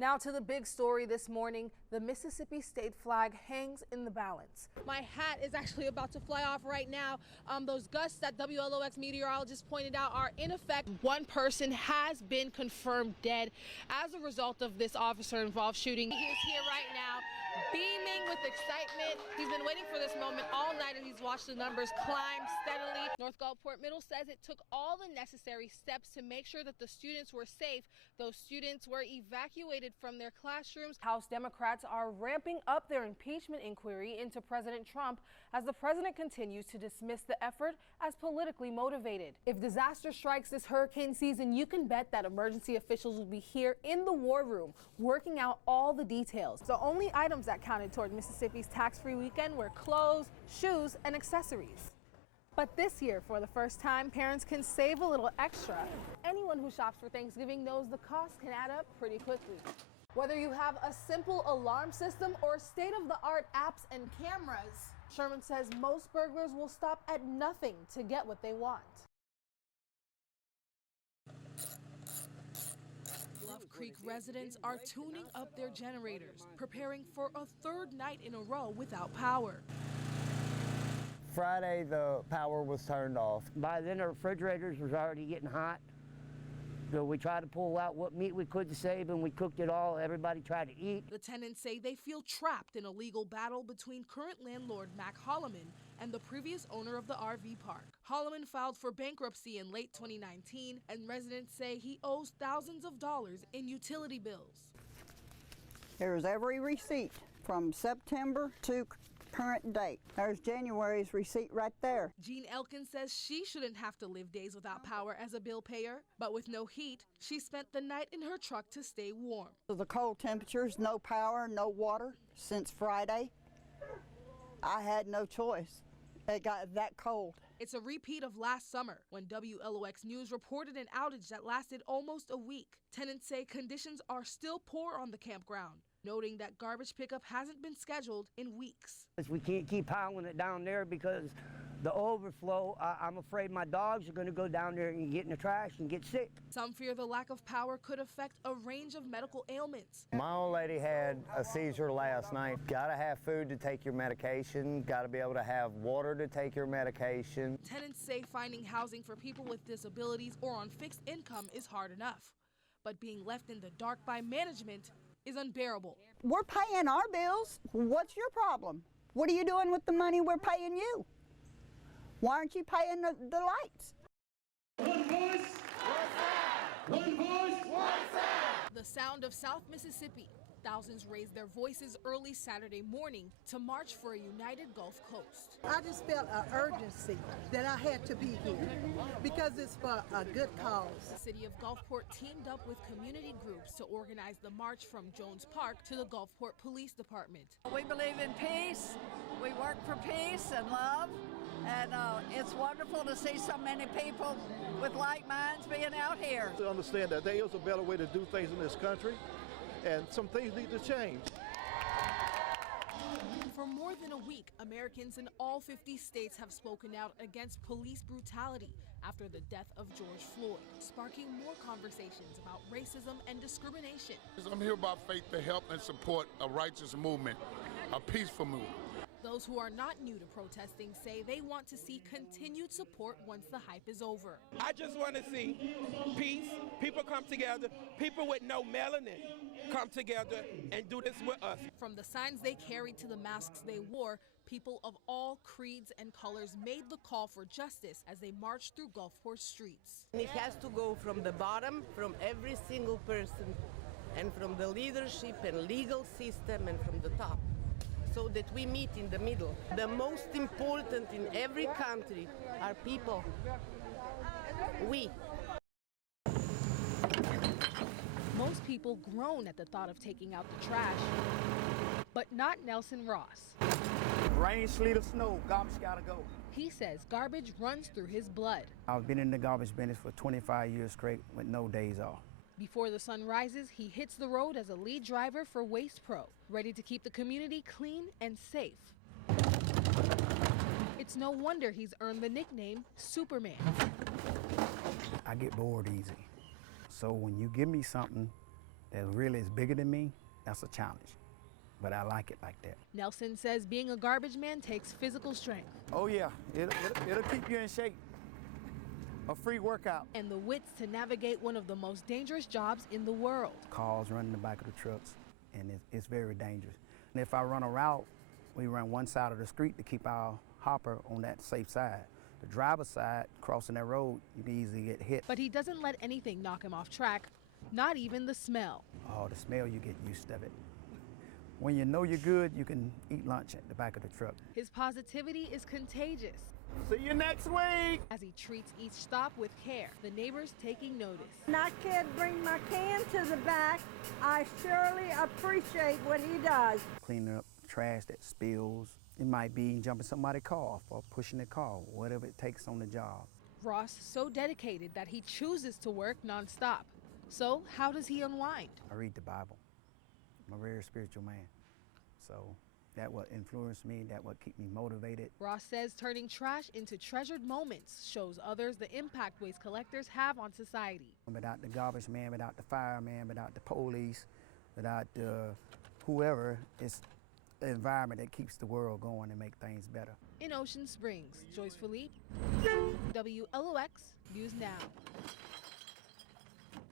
Now to the big story this morning. The Mississippi state flag hangs in the balance. My hat is actually about to fly off right now. Those gusts that WLOX meteorologists pointed out are in effect. One person has been confirmed dead as a result of this officer-involved shooting. He is here right now, beaming with excitement. He's been waiting for this moment all night, and he's watched the numbers climb steadily. North Gulfport Middle says it took all the necessary steps to make sure that the students were safe. Those students were evacuated from their classrooms. House Democrats are ramping up their impeachment inquiry into President Trump as the president continues to dismiss the effort as politically motivated. If disaster strikes this hurricane season, you can bet that emergency officials will be here in the war room working out all the details. The only items that counted toward Mississippi's tax-free weekend were clothes, shoes, and accessories. But this year, for the first time, parents can save a little extra. Anyone who shops for Thanksgiving knows the cost can add up pretty quickly. Whether you have a simple alarm system or state-of-the-art apps and cameras, Sherman says most burglars will stop at nothing to get what they want. Bluff Creek residents are tuning up their generators, preparing for a third night in a row without power. Friday, the power was turned off. By then, the refrigerators was already getting hot. So we tried to pull out what meat we could to save, and we cooked it all. Everybody tried to eat. The tenants say they feel trapped in a legal battle between current landlord Mac Holloman and the previous owner of the RV park. Holloman filed for bankruptcy in late 2019, and residents say he owes thousands of dollars in utility bills. There's every receipt from September to current date. There's January's receipt right there. Jean Elkin says she shouldn't have to live days without power as a bill payer, but with no heat, she spent the night in her truck to stay warm. The cold temperatures, no power, no water since Friday. I had no choice. It got that cold. It's a repeat of last summer when WLOX News reported an outage that lasted almost a week. Tenants say conditions are still poor on the campground, noting that garbage pickup hasn't been scheduled in weeks. We can't keep piling it down there because the overflow, I'm afraid my dogs are going to go down there and get in the trash and get sick. Some fear the lack of power could affect a range of medical ailments. My old lady had a seizure last night. Gotta have food to take your medication, gotta be able to have water to take your medication. Tenants say finding housing for people with disabilities or on fixed income is hard enough, but being left in the dark by management is unbearable. We're paying our bills. What's your problem? What are you doing with the money we're paying you? Why aren't you paying the lights? One voice, one sound. One voice, one sound. The sound of South Mississippi. Thousands raised their voices early Saturday morning to march for a united Gulf Coast. I just felt an urgency that I had to be here because it's for a good cause. The city of Gulfport teamed up with community groups to organize the march from Jones Park to the Gulfport Police Department. We believe in peace. We work for peace and love. And it's wonderful to see so many people with like minds being out here. To understand that there is a better way to do things in this country, and some things need to change. For more than a week, Americans in all 50 states have spoken out against police brutality after the death of George Floyd, sparking more conversations about racism and discrimination. I'm here about faith to help and support a righteous movement, a peaceful movement. Those who are not new to protesting say they want to see continued support once the hype is over. I just want to see peace, people come together, people with no melanin come together and do this with us. From the signs they carried to the masks they wore, people of all creeds and colors made the call for justice as they marched through Gulfport streets. It has to go from the bottom, from every single person, and from the leadership and legal system, and from the top, so that we meet in the middle. The most important in every country are people. We. Most people groan at the thought of taking out the trash, but not Nelson Ross. Rain, sleet, or snow, garbage gotta go. He says garbage runs through his blood. I've been in the garbage business for 25 years straight with no days off. Before the sun rises, he hits the road as a lead driver for Waste Pro, ready to keep the community clean and safe. It's no wonder he's earned the nickname Superman. I get bored easy. So when you give me something that really is bigger than me, that's a challenge. But I like it like that. Nelson says being a garbage man takes physical strength. Oh yeah, it'll keep you in shape. A free workout. And the wits to navigate one of the most dangerous jobs in the world. Cars running the back of the trucks, and it's very dangerous. And if I run a route, we run one side of the street to keep our hopper on that safe side. The driver's side, crossing that road, you can easily get hit. But he doesn't let anything knock him off track, not even the smell. Oh, the smell, you get used to it. When you know you're good, you can eat lunch at the back of the truck. His positivity is contagious. See you next week! As he treats each stop with care, the neighbors taking notice. When I can't bring my can to the back, I surely appreciate what he does. Cleaning up trash that spills. It might be jumping somebody's car off or pushing the car, whatever it takes on the job. Ross so dedicated that he chooses to work nonstop. So how does he unwind? I read the Bible. I'm a very spiritual man. So that what influenced me, that what keep me motivated. Ross says turning trash into treasured moments shows others the impact waste collectors have on society. Without the garbage man, without the fireman, without the police, without whoever, it's the environment that keeps the world going and make things better. In Ocean Springs, Joyce Philippe, WLOX News Now.